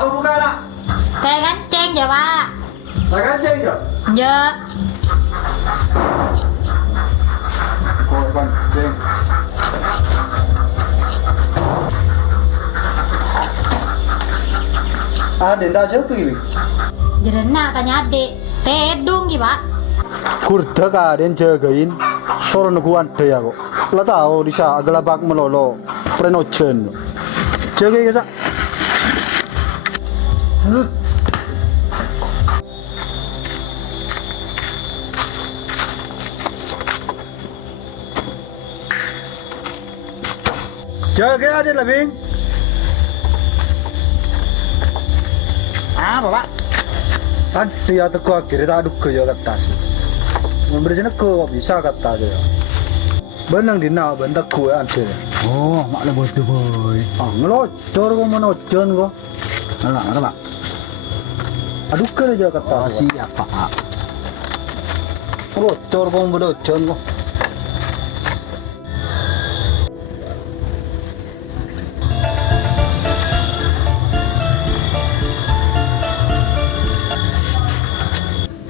Apa buka nak? Teh kancing ya pak. Tak kancing ke? Ya. Kau kancing. Ada tak jauh ini? Jerena tanya adik. Teh dung ya pak. Kurda ka den jagain soron kuan daya kok. Lah tahu disa aglabak melolo. Prenojen. Jaga ka sa. Jaga ada lebih. Ah, bapak. Tadi ya tuh akhirnya tak duk ya kata sih. Memberinya kok bisa kata dia. Benang dina bentak kue ansur. Oh, makna bodoh boy. Ah, ngelocor kok mana ojon kok. Alah, ada pak. Aduh ke aja kata. Oh, siap pak. Ngelocor kok mana ojon kok.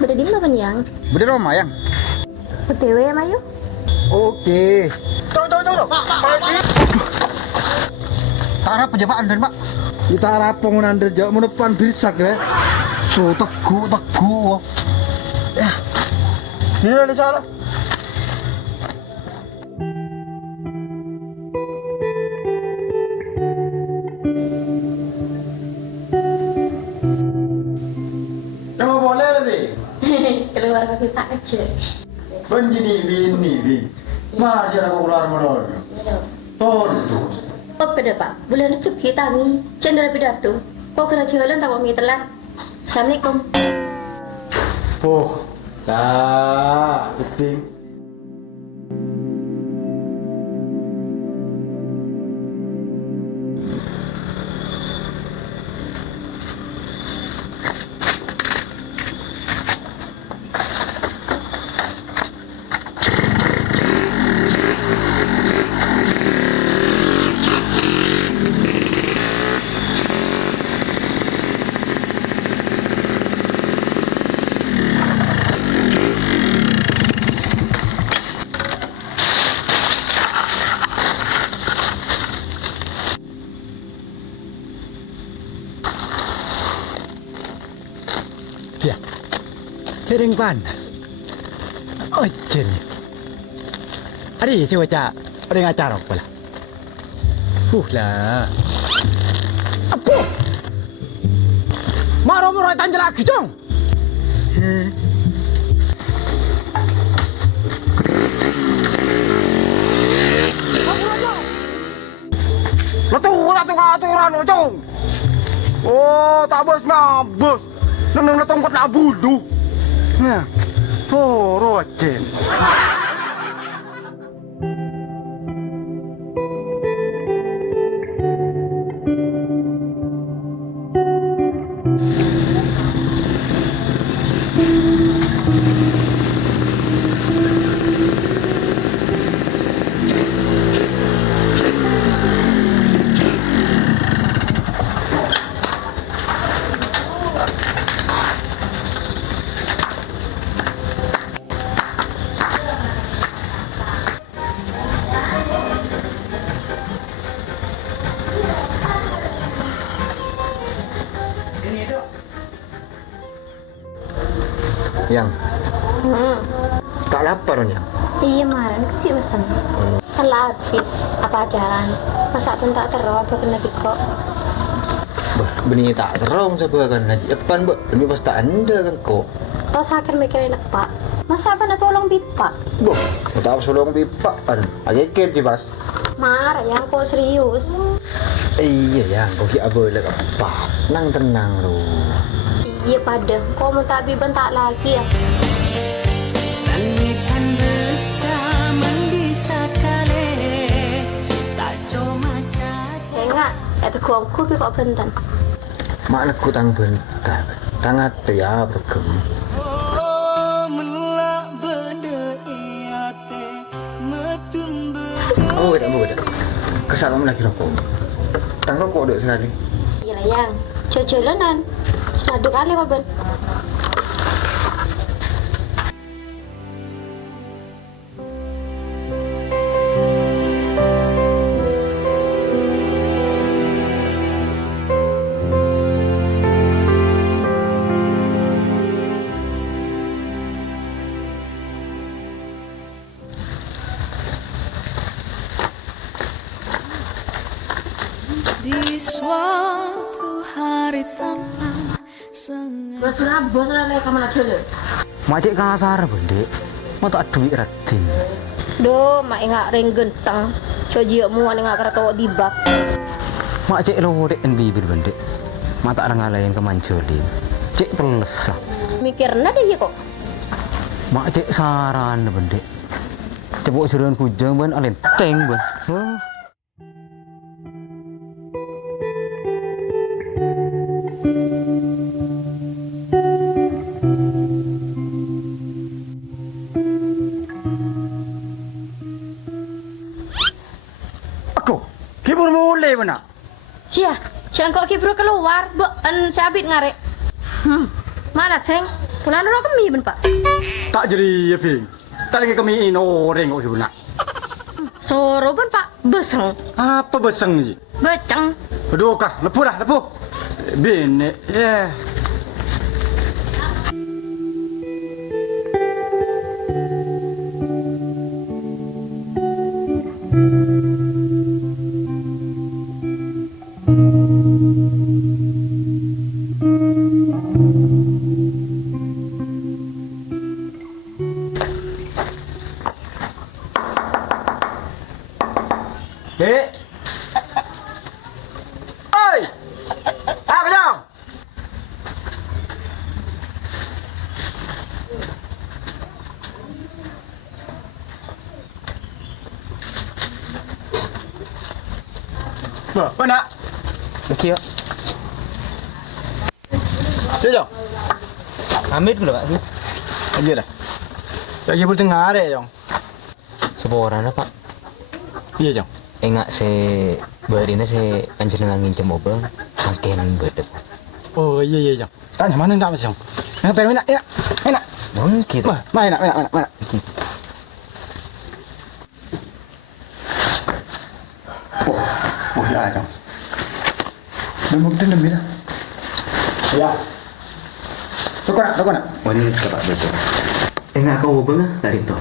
Berada di mana yang? Bener rumah yang. PTW ya Mayu? Oke. Tunggu. Pak. Tarap pejabat dan pak. Kita harap pengunan derja menepan birsak ya. So teguh. Ya. Ini ada salah. Kamu boleh lebih? Keluar kita aja. Benjini bini. Masih aku keluar menol. Tontu. Kok beda pak? Bulan itu kita nih cendera pidato. Kok kena jalan tak mau telat. Assalamualaikum. Oh, dah, kuping. Ya. Sering pan. Ojen. Ari si waca. Ada ngacara apa lah? Lah. Apa? Maro tanjel lagi, Jong. Latu aturan, Jong. Oh, tak bos ngabos. Nang tongkot nak bulu. Nah, forojen. Yang tak lapar yang. Iya kemarin kita pesan. Kan lapis apa ajaran? Masa pun tak terus apa kena kok. Bah, benih tak terong saya kan lagi. Epan bu, demi pasta anda kan kok. Kau sakit mikir enak pak. Masa apa nak tolong pipa? Bu, tak harus tolong pipa kan. Agak kerja pas. Marah yang kau serius. Iya yang, kau kira boleh apa? Nang tenang lu. Iya pada, kau mau tak biban tak lagi ya. Sangisan bercaman bisa kale tak cuma caca. Enggak, itu kuangku tapi kok bentan. Makna ku tang bentar. Tangat ya berkem. Oh menolak benda iate metun Kamu gak. Kesalahan lagi rokok. Tang rokok dek sekali. Iya lah yang, Jalanan. Senadu kali kok Ben. Di suatu hari tanpa sengaja. Bos lek kamala jole. Macik kasar bende. Mau tak duit rating. Do, mak ingat ring genteng. Coji mu ane ngak kerto dibak. Macik lo dek en bibir bende. Mata orang ngalahin kemanculin. Cik pelesah. Mikirna deh kok. Macik saran bende. Cepuk suruhan kujang ban alen teng ban. Aku, kibur mulai benar. Sia, siang kok kibro keluar, an sabit ngare. Mana seng? Pulang dulu kami ben Pak. Tak jadi ya ping. Tak lagi kami ini orang kok guna. Soro ben Pak, beseng, Apa beseng ni? beceng. Aduh kah, lepuh dah, lepuh. Bene, ya. Dek. Oi. Apa jam? Mana? Okey. Jom. Ambil dulu Pak. Aja dah. Lagi boleh tengah deh, Jong. Seborana Pak. Iya, Jong. Enggak se berina se panjenengan ngincem obeng sangken bedep. Oh, iya, Jong. Tanya mana nak Jong? Nak pergi nak, enak. Enak. Mungkin. Mana. Oh, ya, Jong. Demi lah. Ya. Tukar nak. Wanita Pak betul. Enggak kau obeng dari itu.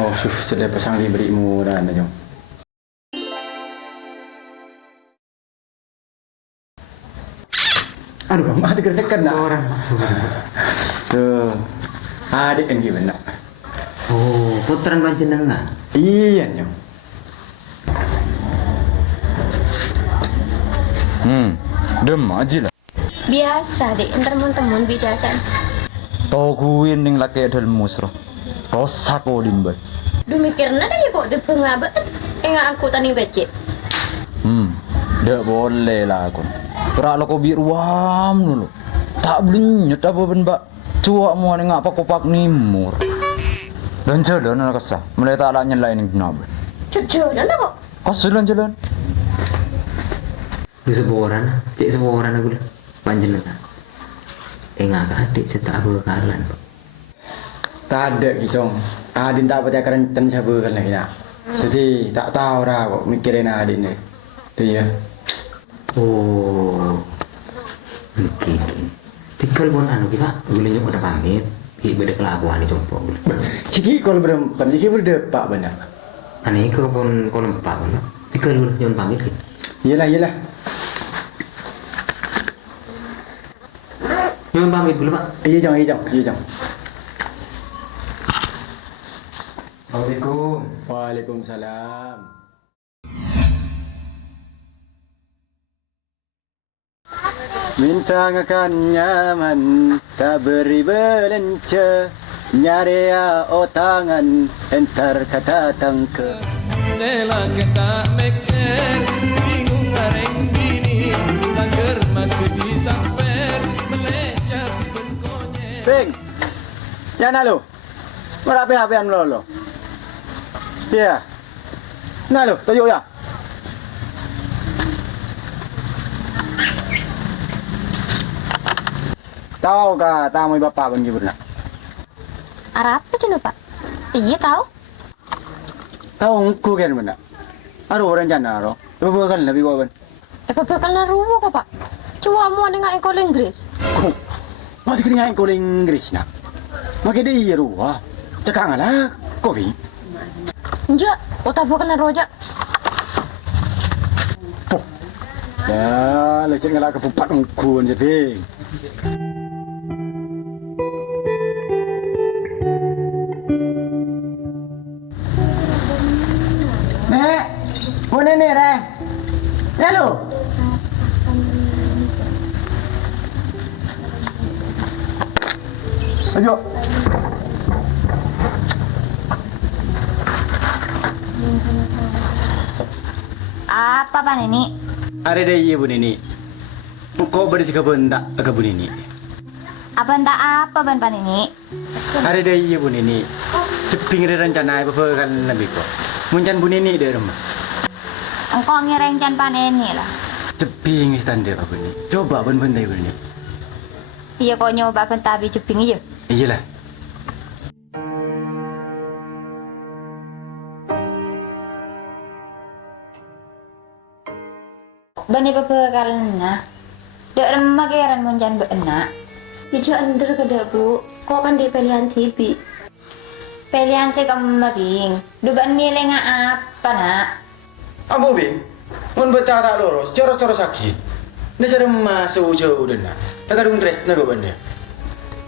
Oh, sudah pasang berimu dan Jong. Aduh, bang, mati kersekan nak. Seorang Tuh, adik kan gimana? Oh, putran panjenengan. Iya, Jong. Dem aja lah. Biasa deh, teman-teman bijakan. Toguin ning laki dalam musro. Rosak odin ber. Du mikirna deh kok di pengabet. Enggak angkutan yang becek. Dak boleh lah aku. Perak lo kobi ruam dulu. Tak belinyet apa ben mbak. Cuak mu ane ngapa kopak nimur. Dan jalan nak kesah. Mulai tak lah nyelain yang benar. Jalan kok. Jalan. Seborana, cek seborana aku dah. Panjenengan. Enggak adik cetak bekalan. Tak ada Jong. Adin tak percaya kerenten siapa kan lagi nak. Jadi tak tahu dah kok mikirin Adin ni. Dia. Oh. Oke. Tikal pun anu kita, boleh nyok udah pamit. Beda kelakuan ni compok. Ciki kalau berempat, ciki berdepak banyak. Aneh kalau pun kalau empat pun. Tikal boleh nyok pamit ke? Iyalah. Nyok pamit dulu Pak. Iya Jong. Assalamualaikum. Waalaikumsalam. Minta ngakan nyaman, tak beri belenca. Nyari otangan, entar kata tangke. Nela kita meker, bingung kareng bini, langgar mati disamper, melecap berkonyet. Ping, ya nalo. Berapa yang lo? Ya, nalo, tujuh ya. tahu ka tamu bapak ban gibur nak. Arah apa cina pak? Iya tahu. Tahu ngku kan mana? Aro orang jana aro. Ibu kan lebih kau ban. Bakal naruwo kok pak? Cuma mau nengak ekol Inggris. Masih kena ngko Inggris nak. Makai dia ruah. Cakang lah. Kopi. Enggak, otak bakal naruwo aja. Ya, lecet ngelak kepupat ngku je bing. Nek, mana ni reng? Lalu. Ayo. Apa pak Nini? Ada deh ibu Nini. Kau berisi kebun tak kebun ini? Apa entah apa ban pak Nini? Ada deh ibu Nini. Ceping rencana apa kan lebih kok. Muncan Bu Nini di rumah. Engkau ngereng can pak Nini lah. Ceping standar apa ni? Coba ben-ben ibu Nini. Iya kok nyoba kan tabi ceping iya. Iyalah. Bani pepekalna. Dek remah keran monjan benak. Ijo under kada bu. Kok kan di pilihan TV. Pilihan saya kemarin. Dugaan milih apa nak? Abu bing. Mun betah tak lurus, coro-coro sakit. Ni sedang masuk jauh dah nak. Tak ada interest nak benda.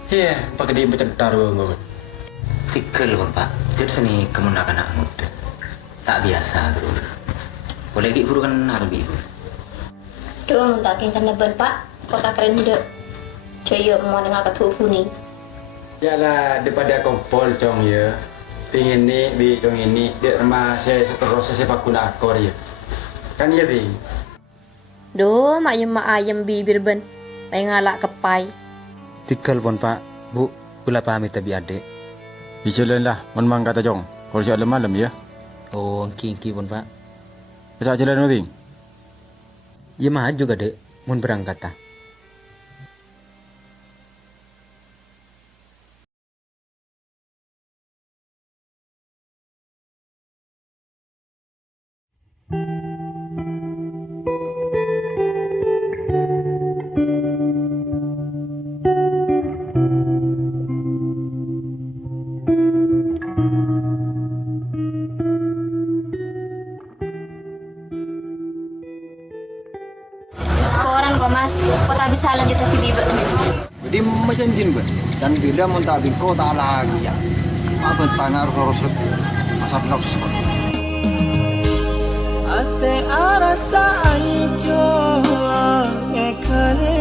Ya, pakai dia macam taruh ngau. Tikel kon Pak. Jadi seni kemenakan anak muda. Tak biasa terus. Boleh guru kan harbi. Tuh tak kengkan ban pak. Kota keren dek. Coyo mau dengar ketupu ni. Yalah, daripada kompol cong ya. Pingin ni, bi cong ini, dia remah saya seterusnya sepak guna akor ya. Kan ya bing. Duh, mak ayam bibir ben. May ngalak kepai. Tikal pun pak, bu, pula pamit tabi adik. Bicara lah, memang kata cong. Kalau siap malam ya. Oh, engki pun pak. Bisa jalan bing. Ya mah juga dek, mun berangkat ta. Sekoran kok mas. Kok tak bisa lanjut ke video. Jadi macam jin ben. Dan bila mun tak bing kau tak lagi ya. Apa tanya harus lebih. Masa nak sekolah. Ate arasa anjo ekale